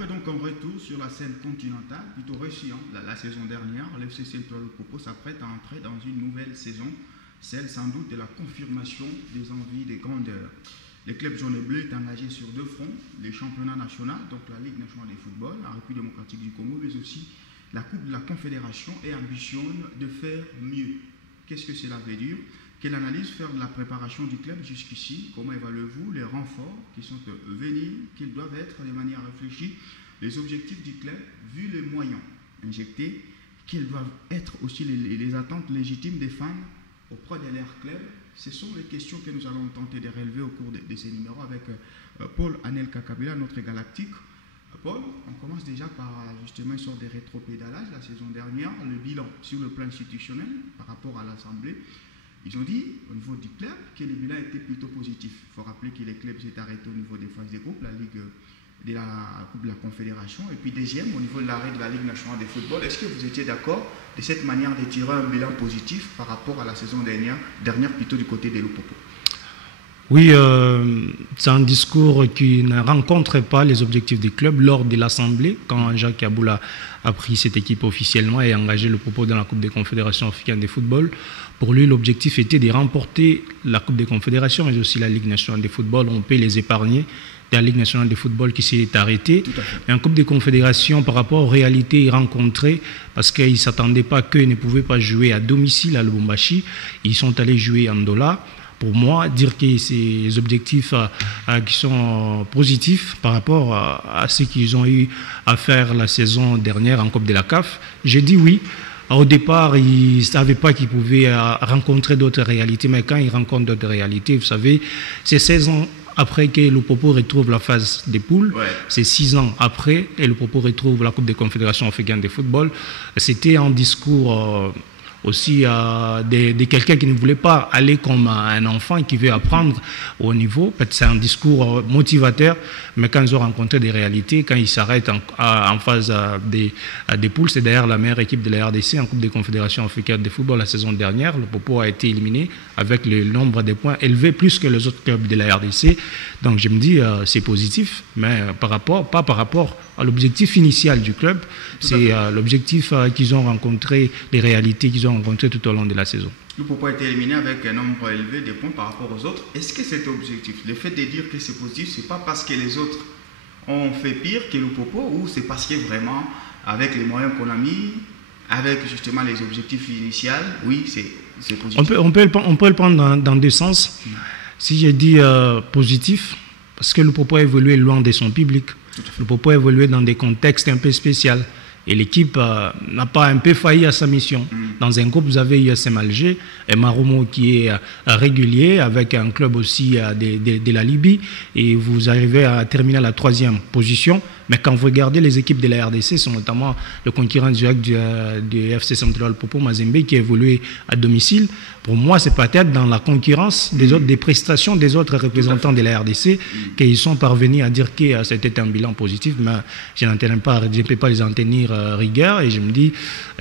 Après donc un retour sur la scène continentale, plutôt réussi la saison dernière, l'FC Saint-Étoile Lupopo s'apprête à entrer dans une nouvelle saison, celle sans doute de la confirmation des envies des grandeurs. Le club jaune et bleu est engagé sur deux fronts, les championnats nationaux, donc la Ligue nationale de football, en République démocratique du Congo, mais aussi la Coupe de la Confédération et ambitionne de faire mieux. Qu'est-ce que cela veut dire? Quelle analyse faire de la préparation du club jusqu'ici? Comment évaluez-vous les renforts qui sont venus, qu'ils doivent être de manière réfléchie? Les objectifs du club, vu les moyens injectés, quelles doivent être aussi les attentes légitimes des fans auprès de leur club? Ce sont les questions que nous allons tenter de relever au cours de ces numéros avec Paul Anelka Kabila, notre galactique. Paul, on commence déjà par justement une sorte de rétropédalage la saison dernière, le bilan sur le plan institutionnel par rapport à l'Assemblée. Ils ont dit au niveau du club que le bilan était plutôt positif. Il faut rappeler que les clubs s'est arrêté au niveau des phases de groupe, la Ligue de la Coupe de la Confédération, et puis deuxième au niveau de l'arrêt de la Ligue nationale de football. Est-ce que vous étiez d'accord de cette manière de tirer un bilan positif par rapport à la saison dernière plutôt du côté des Lupopo? Oui, c'est un discours qui ne rencontre pas les objectifs du club lors de l'Assemblée, quand Jacques Yaboula a pris cette équipe officiellement et engagé le propos dans la Coupe des Confédérations africaines de football. Pour lui, l'objectif était de remporter la Coupe des Confédérations, mais aussi la Ligue nationale de football. On peut les épargner de la Ligue nationale de football qui s'est arrêtée. Mais en Coupe des Confédérations, par rapport aux réalités rencontrées, parce qu'ils ne s'attendaient pas qu'ils ne pouvaient pas jouer à domicile à Lubumbashi, ils sont allés jouer en Ndola. Pour moi, dire que ces objectifs qui sont positifs par rapport à ce qu'ils ont eu à faire la saison dernière en Coupe de la CAF, j'ai dit oui. Au départ, ils ne savaient pas qu'ils pouvaient rencontrer d'autres réalités, mais quand ils rencontrent d'autres réalités, vous savez, c'est 16 ans après que le Popo retrouve la phase des poules, c'est 6 ans après et le Popo retrouve la Coupe des Confédérations africaines de football. C'était un discours aussi de quelqu'un qui ne voulait pas aller comme un enfant qui veut apprendre au niveau. C'est un discours motivateur, mais quand ils ont rencontré des réalités, quand ils s'arrêtent en phase des poules, c'est d'ailleurs la meilleure équipe de la RDC en Coupe des Confédérations africaines de football la saison dernière. Le Popo a été éliminé avec le nombre de points élevé plus que les autres clubs de la RDC. Donc je me dis c'est positif, mais pas par rapport à l'objectif initial du club. C'est l'objectif qu'ils ont rencontré, les réalités qu'ils ont rencontrées tout au long de la saison. Le Popo a été éliminé avec un nombre élevé de points par rapport aux autres. Est-ce que cet objectif, le fait de dire que c'est positif, c'est pas parce que les autres ont fait pire que le Popo, ou c'est parce que vraiment, avec les moyens qu'on a mis, avec justement les objectifs initiaux, oui, c'est positif? On peut le prendre dans deux sens. Si j'ai dit positif, parce que le Popo a évolué loin de son public. Le Popo a évolué dans des contextes un peu spéciaux. Et l'équipe n'a pas un peu failli à sa mission. Dans un groupe, vous avez USM Alger et Marumo qui est régulier, avec un club aussi de la Libye. Et vous arrivez à terminer à la 3e position. Mais quand vous regardez les équipes de la RDC, sont notamment le concurrent direct du FC Central Popo Mazembe qui a évolué à domicile. Pour moi, c'est peut-être dans la concurrence des prestations des autres représentants de la RDC qu'ils sont parvenus à dire que c'était un bilan positif. Mais je ne peux pas les en tenir rigueur. Et je me dis,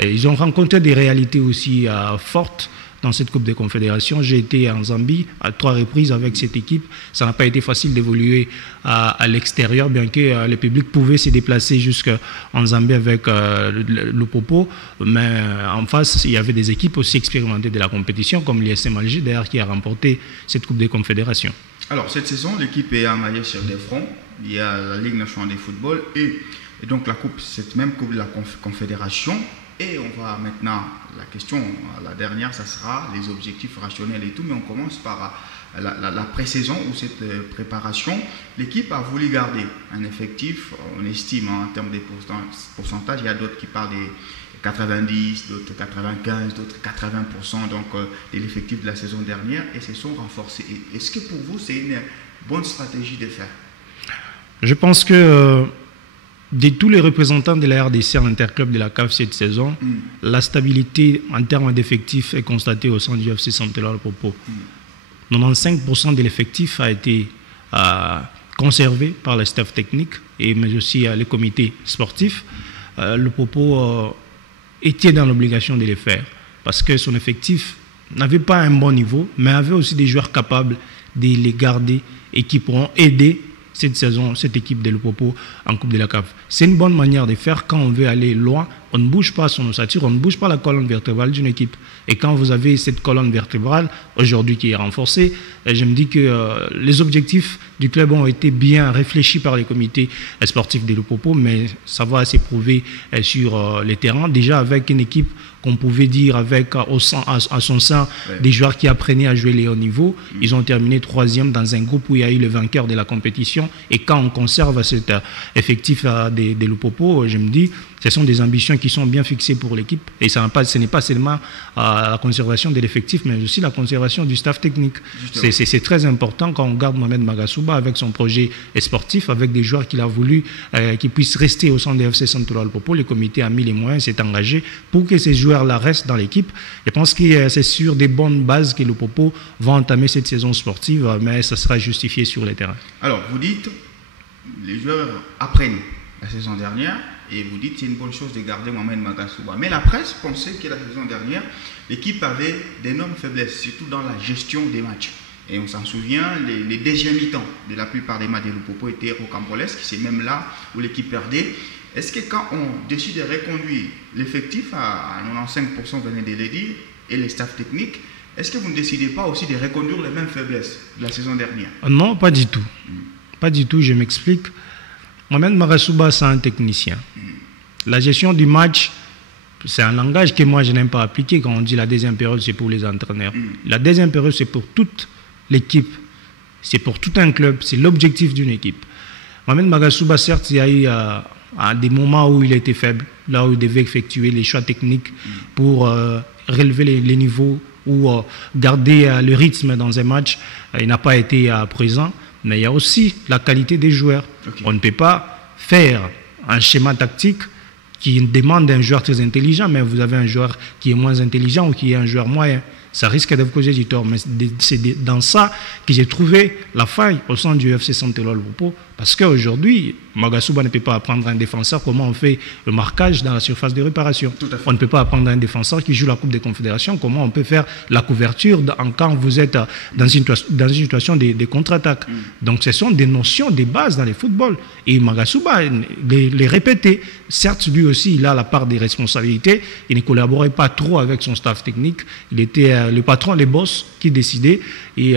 ils ont rencontré des réalités aussi fortes dans cette Coupe des Confédérations. J'ai été en Zambie à 3 reprises avec cette équipe. Ça n'a pas été facile d'évoluer à l'extérieur, bien que le public pouvait se déplacer jusqu'en Zambie avec le Popo. Mais en face, il y avait des équipes aussi expérimentées de la compétition, comme l'USM Alger, d'ailleurs, qui a remporté cette Coupe des Confédérations. Alors, cette saison, l'équipe est engagée sur des fronts. Il y a la Ligue nationale de football et donc la coupe, cette même Coupe de la Confédération. Et on va maintenant, la question, la dernière, ça sera les objectifs rationnels et tout, mais on commence par la pré-saison ou cette préparation. L'équipe a voulu garder un effectif, on estime en termes de pourcentage, il y a d'autres qui parlent des 90, d'autres 95, d'autres 80% donc, de l'effectif de la saison dernière et se sont renforcés. Est-ce que pour vous, c'est une bonne stratégie de faire? Je pense que de tous les représentants de la RDC en interclub de la CAF cette saison, la stabilité en termes d'effectifs est constatée au sein du FC Central Popo. 95% de l'effectif a été conservé par le staff technique, mais aussi les comités sportifs. Le Popo était dans l'obligation de les faire parce que son effectif n'avait pas un bon niveau, mais avait aussi des joueurs capables de les garder et qui pourront aider cette saison, cette équipe de Lupopo en Coupe de la CAF. C'est une bonne manière de faire quand on veut aller loin. On ne bouge pas son ossature, on ne bouge pas la colonne vertébrale d'une équipe. Et quand vous avez cette colonne vertébrale, aujourd'hui qui est renforcée, je me dis que les objectifs du club ont été bien réfléchis par les comités sportifs de Lupopo, mais ça va s'éprouver sur les terrains. Déjà avec une équipe qu'on pouvait dire avec à son sein des joueurs qui apprenaient à jouer les hauts niveaux. Ils ont terminé 3e dans un groupe où il y a eu le vainqueur de la compétition. Et quand on conserve cet effectif des Lupopo, je me dis, ce sont des ambitions qui sont bien fixées pour l'équipe. Et ce n'est pas seulement la conservation de l'effectif, mais aussi la conservation du staff technique. C'est très important quand on regarde Mohamed Magasuba avec son projet sportif, avec des joueurs qu'il a voulu qui puissent rester au sein des FC Central Lupopo. Le comité a mis les moyens, s'est engagé pour que ces joueurs-là restent dans l'équipe. Je pense que c'est sur des bonnes bases que Lupopo va entamer cette saison sportive, mais ça sera justifié sur les terrains. Alors, vous dites, les joueurs apprennent la saison dernière, et vous dites c'est une bonne chose de garder Mohamed Magasuba. Mais la presse pensait que la saison dernière, l'équipe avait d'énormes faiblesses, surtout dans la gestion des matchs. Et on s'en souvient, les deuxièmes mi-temps de la plupart des matchs de Lupopo étaient rocambolesques, c'est même là où l'équipe perdait. Est-ce que quand on décide de reconduire l'effectif à 95%, vous venez de le dire, et les staffs techniques, est-ce que vous ne décidez pas aussi de reconduire les mêmes faiblesses de la saison dernière? Non, pas du tout. Pas du tout, je m'explique. Mohamed Magasuba, c'est un technicien. La gestion du match, c'est un langage que moi je n'aime pas appliquer. Quand on dit la deuxième période, c'est pour les entraîneurs. La deuxième période, c'est pour toute l'équipe. C'est pour tout un club. C'est l'objectif d'une équipe. Mohamed Magasuba, certes, il y a eu à des moments où il était faible, là où il devait effectuer les choix techniques pour relever les niveaux ou garder le rythme dans un match. Il n'a pas été présent. Mais il y a aussi la qualité des joueurs. On ne peut pas faire un schéma tactique qui demande d'un joueur très intelligent, mais vous avez un joueur qui est moins intelligent ou qui est un joueur moyen. Ça risque de vous causer du tort. Mais c'est dans ça que j'ai trouvé la faille au sein du FC Central Lupopo. Parce qu'aujourd'hui, Magasuba ne peut pas apprendre à un défenseur comment on fait le marquage dans la surface de réparation. On ne peut pas apprendre à un défenseur qui joue la Coupe des Confédérations comment on peut faire la couverture quand vous êtes dans une situation de contre-attaque. Donc ce sont des notions, des bases dans le football. Et Magasuba les répétait. Certes, lui aussi, il a la part des responsabilités. Il ne collaborait pas trop avec son staff technique. Il était le patron, les boss qui décidaient. Et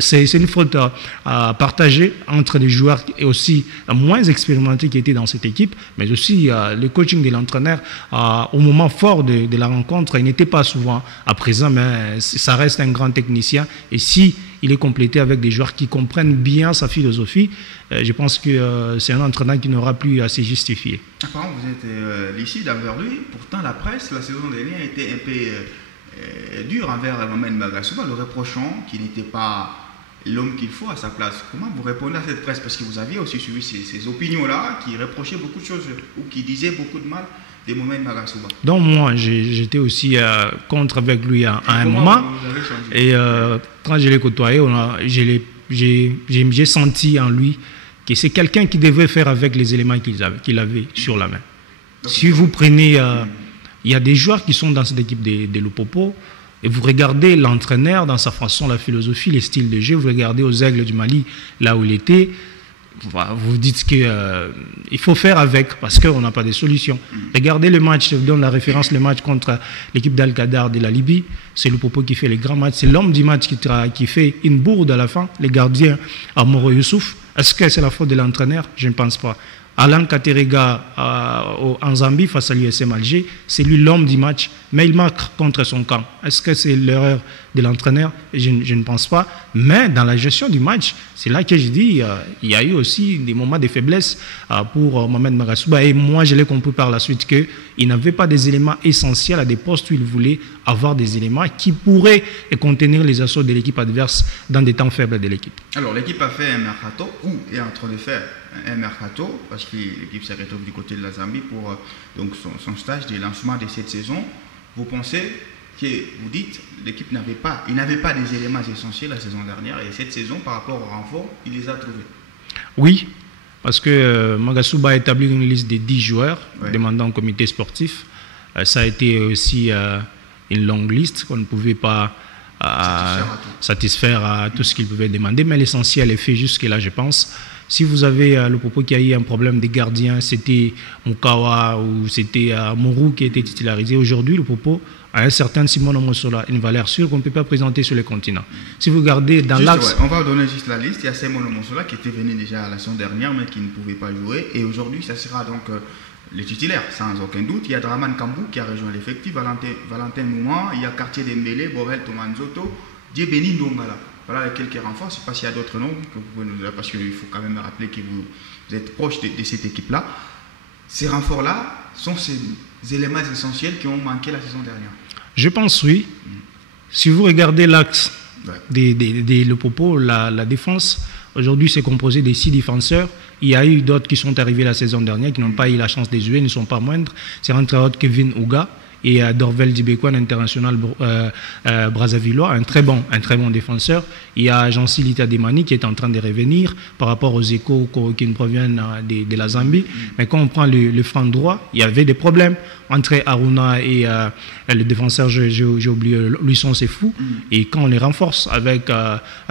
c'est une faute à partager entre les joueurs et aussi moins expérimentés qui étaient dans cette équipe, mais aussi le coaching de l'entraîneur au moment fort de la rencontre, il n'était pas souvent à présent, mais ça reste un grand technicien. Et si il est complété avec des joueurs qui comprennent bien sa philosophie, je pense que c'est un entraîneur qui n'aura plus à se justifier. Apparemment, vous êtes lucide envers lui. Pourtant, la presse, la saison dernière, était un peu dure envers Mohamed Magasuba, le reprochant qu'il n'était pas l'homme qu'il faut à sa place. Comment vous répondez à cette presse? Parce que vous aviez aussi suivi ces opinions-là qui reprochaient beaucoup de choses ou qui disaient beaucoup de mal de Mohamed Magasuba. Donc moi, j'étais aussi contre avec lui à un moment. Et quand je l'ai côtoyé, j'ai senti en lui que c'est quelqu'un qui devait faire avec les éléments qu'il avait sur la main. Si vous prenez... il y a des joueurs qui sont dans cette équipe de Lupopo, et vous regardez l'entraîneur dans sa façon, la philosophie, les styles de jeu, vous regardez aux Aigles du Mali, là où il était, vous dites qu'il faut faire avec, parce qu'on n'a pas de solution. Regardez le match, je vous donne la référence, le match contre l'équipe d'Al-Qadar de la Libye, c'est Lupopo qui fait les grands matchs, c'est l'homme du match qui fait une bourde à la fin, les gardiens à Moro Youssouf. Est-ce que c'est la faute de l'entraîneur? Je ne pense pas. Alan Katerega en Zambie face à l'USM Alger, c'est lui l'homme du match, mais il marque contre son camp. Est-ce que c'est l'erreur de l'entraîneur? Je ne pense pas. Mais dans la gestion du match, c'est là que je dis il y a eu aussi des moments de faiblesse pour Mohamed Magasuba. Et moi, je l'ai compris par la suite qu'il n'avait pas des éléments essentiels à des postes où il voulait avoir des éléments qui pourraient contenir les assauts de l'équipe adverse dans des temps faibles de l'équipe. Alors, l'équipe a fait un mercato, ou est en train de faire un mercato, parce que l'équipe se retrouve du côté de la Zambie pour donc son stage de lancement de cette saison. Vous pensez que, vous dites, l'équipe n'avait pas des éléments essentiels la saison dernière, et cette saison, par rapport au renfort, il les a trouvés? Oui, parce que Magasuba a établi une liste de 10 joueurs demandant au comité sportif. Ça a été aussi une longue liste qu'on ne pouvait pas satisfaire à tout ce qu'il pouvait demander, mais l'essentiel est fait jusque-là, je pense. Si vous avez le propos qu'il y a eu un problème des gardiens, c'était Mukawa ou c'était Mourou qui était titularisé. Aujourd'hui, le propos a un certain Simon Omosola, une valeur sûre qu'on ne peut pas présenter sur les continents. Si vous regardez dans l'axe... Ouais, on va donner juste la liste. Il y a Simon Omosola qui était venu déjà la saison dernière, mais qui ne pouvait pas jouer. Et aujourd'hui, ça sera donc les titulaires, sans aucun doute. Il y a Draman Kambou qui a rejoint l'effectif, Valentin Mouman, il y a Cartier Dembélé, Borel Tomanzoto, Diebeni Ndongala. Voilà quelques renforts. Je ne sais pas s'il y a d'autres noms que vous pouvez nous dire, parce qu'il faut quand même rappeler que vous êtes proche de cette équipe-là. Ces renforts-là sont ces éléments essentiels qui ont manqué la saison dernière. Je pense oui. Si vous regardez l'axe le propos, la défense, aujourd'hui c'est composé de 6 défenseurs. Il y a eu d'autres qui sont arrivés la saison dernière, qui n'ont pas eu la chance de jouer, ne sont pas moindres. C'est entre autres Kevin Ouga et Dorvel Dibeko, un international brazzavillois, un très bon défenseur. Il y a Jancy Lita Demani qui est en train de revenir par rapport aux échos qui nous proviennent de la Zambie. Mais quand on prend le flanc droit, il y avait des problèmes entre Aruna et le défenseur, j'ai oublié, Luisson c'est fou. Et quand on les renforce avec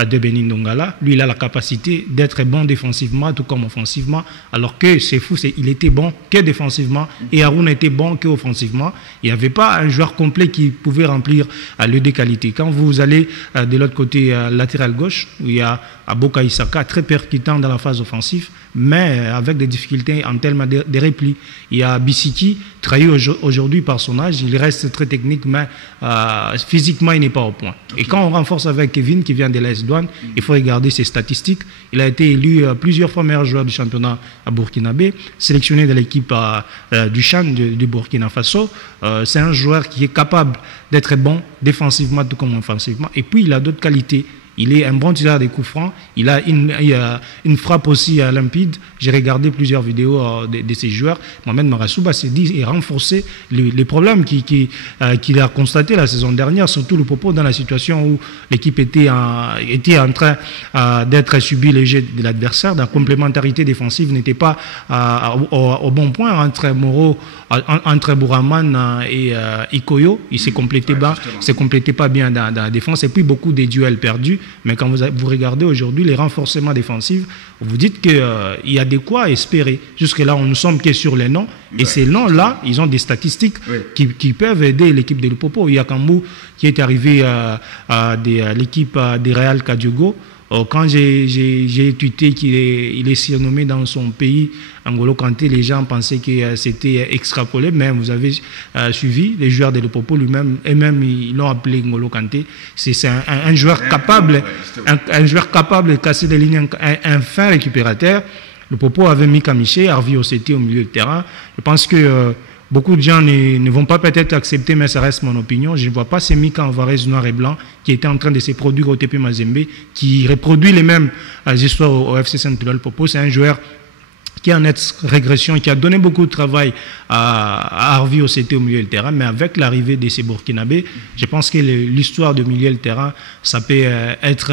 Diebeni Ndongala, lui il a la capacité d'être bon défensivement tout comme offensivement, alors que c'est fou, il était bon que défensivement et Aruna était bon que offensivement. Il n'y avait pas un joueur complet qui pouvait remplir les deux qualités. Quand vous allez de l'autre côté latéral gauche, où il y a Aboka Isaka, très percutant dans la phase offensive, mais avec des difficultés en termes de repli. Il y a Bissiki, trahi aujourd'hui par son âge, il reste très technique, mais physiquement, il n'est pas au point. Okay. Et quand on renforce avec Kevin, qui vient de l'AS Douanes, il faut regarder ses statistiques. Il a été élu plusieurs fois meilleur joueur du championnat à Burkinabé, sélectionné de l'équipe du Chan du Burkina Faso. C'est un joueur qui est capable d'être bon défensivement tout comme offensivement. Et puis, il a d'autres qualités. Il est un bon tireur des coups francs. Il a une frappe aussi limpide. J'ai regardé plusieurs vidéos de ces joueurs. Mohamed Marasouba s'est dit et renforcé les problèmes qu'il a constatés la saison dernière, surtout le propos dans la situation où l'équipe était en train d'être subie les jets de l'adversaire. La complémentarité défensive n'était pas au bon point entre Bouraman et Ikoyo. Il s'est complété pas bien dans la défense. Et puis beaucoup de duels perdus. Mais quand vous regardez aujourd'hui les renforcements défensifs, vous dites qu'il y a de quoi espérer. Jusque-là, on ne sommes que sur les noms. Et ces noms-là, ils ont des statistiques qui peuvent aider l'équipe de Lupopo. Il y a Kambou qui est arrivé à l'équipe des Real Kadiogo. Quand j'ai tweeté qu'il est surnommé dans son pays, N'Golo Kanté, les gens pensaient que c'était extrapolé, mais vous avez suivi les joueurs de Lupopo lui-même, et même ils l'ont appelé N'Golo Kanté. C'est un joueur capable, un joueur capable de casser les lignes, un fin récupérateur. Lupopo avait mis Kamiché, Harvey Ossetti au milieu de terrain. Je pense que beaucoup de gens ne vont pas peut-être accepter, mais ça reste mon opinion. Je ne vois pas ces Mika Alvarez noir et blanc qui était en train de se produire au TP Mazembe, qui reproduit les mêmes histoires au FC Saint-Louis Popo. C'est un joueur qui est en nette régression, qui a donné beaucoup de travail à Harvey Ossetti au milieu du terrain, mais avec l'arrivée de ces Burkinabés, je pense que l'histoire du milieu du terrain, ça peut être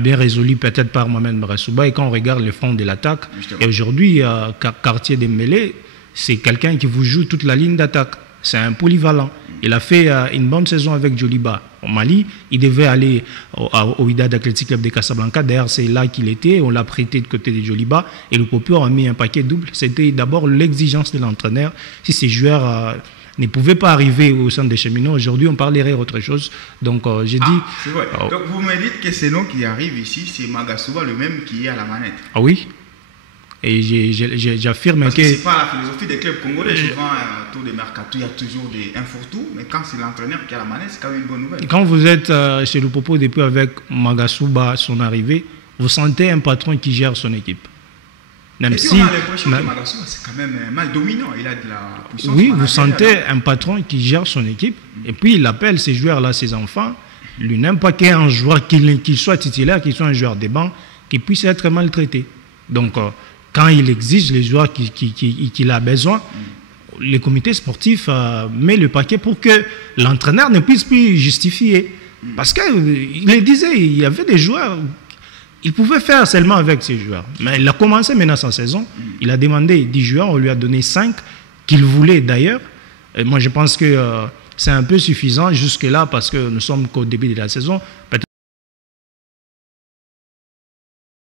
bien résolu peut-être par Mohamed Marasouba. Et quand on regarde le front de l'attaque, et aujourd'hui, Cartier Dembélé, c'est quelqu'un qui vous joue toute la ligne d'attaque. C'est un polyvalent. Il a fait une bonne saison avec Djoliba au Mali. Il devait aller au Wydad Athletic Club de Casablanca. D'ailleurs, c'est là qu'il était. On l'a prêté de côté de Djoliba. Et le Popo a mis un paquet double. C'était d'abord l'exigence de l'entraîneur. Si ces joueurs ne pouvaient pas arriver au centre des cheminots, aujourd'hui, on parlerait autre chose. Donc, j'ai dit... C'est vrai. Donc, vous me dites que ce nom qui arrive ici, c'est Magasouba, le même qui est à la manette. Ah oui. Et j'affirme que... Parce que ce n'est pas la philosophie des clubs congolais. Souvent, tour de mercato, il y a toujours un fourre-tout. Mais quand c'est l'entraîneur qui a la manette, c'est quand même une bonne nouvelle. Quand vous êtes chez le Popo depuis avec Magasouba, son arrivée, vous sentez un patron qui gère son équipe. Même et puis on a l'impression que Magasouba, c'est quand même un mal dominant. Il a de la puissance. Oui, vous sentez un patron qui gère son équipe. Et puis, il appelle ces joueurs-là, ses enfants. Il n'aime pas qu'il y ait un joueur, qu'il soit titulaire, qu'il soit un joueur des bancs, qui puisse être maltraité. Donc... quand il exige les joueurs qu'il a besoin, le comité sportif met le paquet pour que l'entraîneur ne puisse plus justifier. Parce qu'il le disait, il y avait des joueurs, il pouvait faire seulement avec ces joueurs. Mais il a commencé maintenant sa saison, il a demandé 10 joueurs, on lui a donné 5 qu'il voulait d'ailleurs. Et moi je pense que c'est un peu suffisant jusque-là parce que nous sommes qu'au début de la saison.